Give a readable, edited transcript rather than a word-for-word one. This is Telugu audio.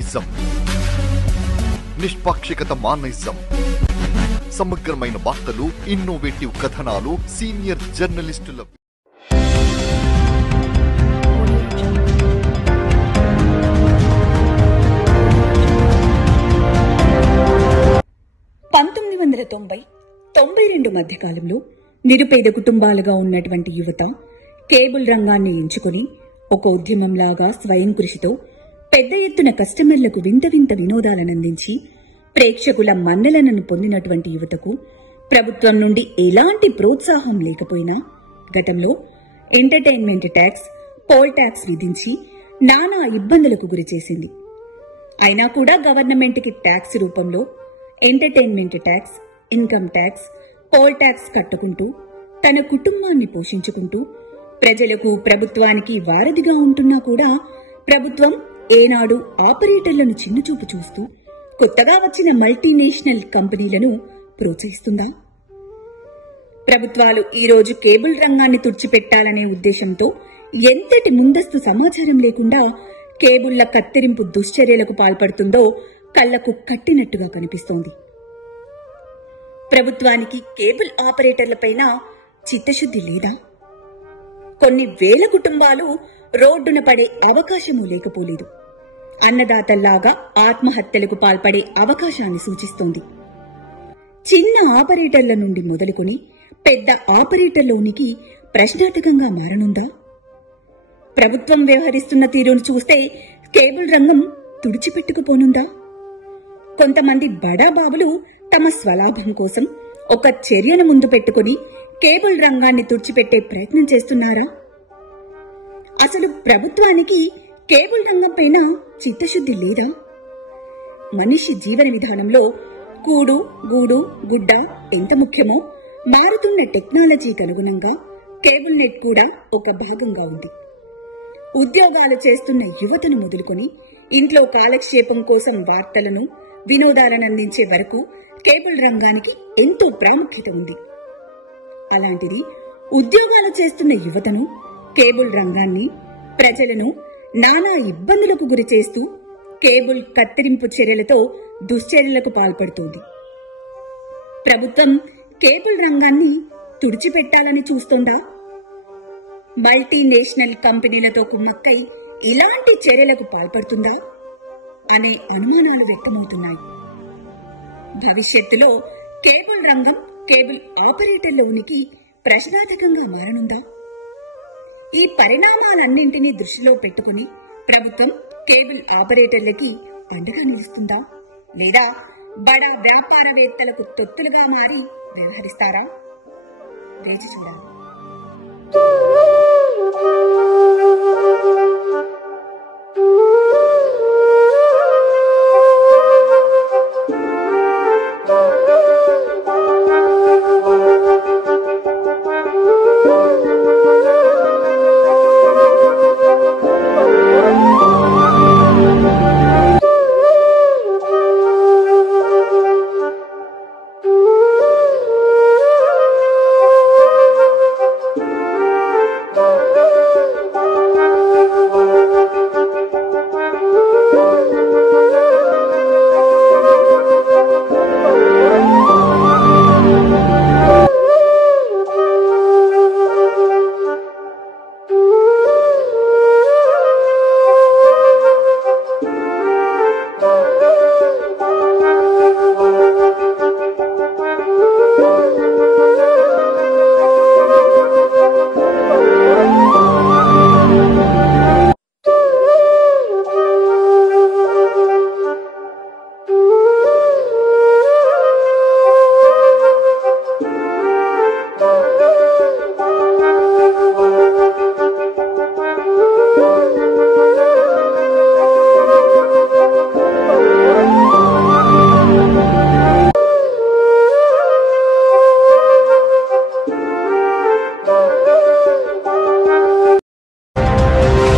ఇజం, నిష్పాక్షికత మానయిజం, సమగ్రమైన వార్తలు, ఇన్నోవేటివ్ కథనాలు, సీనియర్ జర్నలిస్టుల 1990-92 మధ్యకాలంలో నిరుపేద కుటుంబాలుగా ఉన్నటువంటి యువత కేబుల్ రంగాన్ని ఎంచుకుని ఒక ఉద్యమంలాగా స్వయం కృషితో పెద్ద ఎత్తున కస్టమర్లకు వింత వింత వినోదాలను అందించి ప్రేక్షకుల మన్ననలను పొందినటువంటి యువతకు ప్రభుత్వం నుండి ఎలాంటి ప్రోత్సాహం లేకపోయినా గతంలో ఎంటర్టైన్మెంట్ ట్యాక్స్, పోల్ ట్యాక్స్ విధించి నానా ఇబ్బందులకు గురిచేసింది. అయినా కూడా గవర్నమెంట్కి ట్యాక్స్ రూపంలో entertainment tax, income tax, poll tax కట్టుకుంటూ తన కుటుంబాన్ని పోషించుకుంటూ ప్రజలకు ప్రభుత్వానికి వారధిగా ఉంటున్నా కూడా ప్రభుత్వం ఏనాడు ఆపరేటర్లను చిన్నచూపు చూస్తూ కొత్తగా వచ్చిన మల్టీనేషనల్ కంపెనీలను ప్రోత్సహిస్తుందా? ప్రభుత్వాలు ఈరోజు కేబుల్ రంగాన్ని తుడిచిపెట్టాలనే ఉద్దేశంతో ఎంతటి ముందస్తు సమాచారం లేకుండా కేబుళ్ల కత్తిరింపు దుశ్చర్యలకు పాల్పడుతుందో కళ్లకు కట్టినట్టుగా కనిపిస్తోంది. ప్రభుత్వానికి కేబుల్ ఆపరేటర్లపైన చిత్తశుద్ధి లేదా? కొన్ని వేల కుటుంబాలు రోడ్డున పడే అవకాశమూ లేకపోలేదు. అన్నదాతల్లాగా ఆత్మహత్యలకు పాల్పడే అవకాశాన్ని సూచిస్తోంది. చిన్న ఆపరేటర్ల నుండి మొదలుకొని పెద్ద ఆపరేటర్లోనికి ప్రశ్నార్థకంగా మారనుందా? ప్రభుత్వం వ్యవహరిస్తున్న తీరును చూస్తే కేబుల్ రంగం తుడిచిపెట్టుకుపోనుందా? కొంతమంది బడాబాబులు తమ స్వలాభం కోసం ఒక చర్యను ముందు పెట్టుకుని కేబుల్ రంగాన్ని తుడిచిపెట్టే ప్రయత్నం చేస్తున్నారా? అసలు ప్రభుత్వానికి కేబుల్ రంగం పైన చిత్తశుద్ధి లేదా? మనిషి జీవన విధానంలో కూడు, గూడు, గుడ్డ ఎంత ముఖ్యమో మారుతున్న టెక్నాలజీకి అనుగుణంగా కేబుల్ నెట్ కూడా ఒక భాగంగా ఉంది. ఉద్యోగాలు చేస్తున్న యువతను మొదలుకొని ఇంట్లో కాలక్షేపం కోసం వార్తలను, వినోదాలను అందించే వరకు కేబుల్ రంగానికి ఎంతో ప్రాముఖ్యత ఉంది. అలాంటిది ఉద్యోగాలు చేస్తున్న యువతను, కేబుల్ రంగాన్ని, ప్రజలను నానా ఇబ్బందులకు గురి చేస్తూ కేబుల్ కత్తిరింపు చర్యలతో దుశ్చర్యలకు పాల్పడుతోంది. ప్రభుత్వం కేబుల్ రంగాన్ని తుడిచిపెట్టాలని చూస్తోందా? మల్టీనేషనల్ కంపెనీలతో కుమ్మక్కై ఇలాంటి చర్యలకు పాల్పడుతుందా అనే అనుమానాలు వ్యక్తమవుతున్నాయి. భవిష్యత్తులో కేబుల్ రంగం, కేబుల్ ఆపరేటర్ల ఉనికి ప్రశ్నార్థకంగా మారనుందా? ఈ పరిణామాలన్నింటినీ దృష్టిలో పెట్టుకుని ప్రభుత్వం కేబుల్ ఆపరేటర్లకి పండుగ నిలుస్తుందా, లేదా బడా వ్యాపారవేత్తలకు తొత్తులుగా మారి వ్యవహరిస్తారా? వేచి చూడాలి.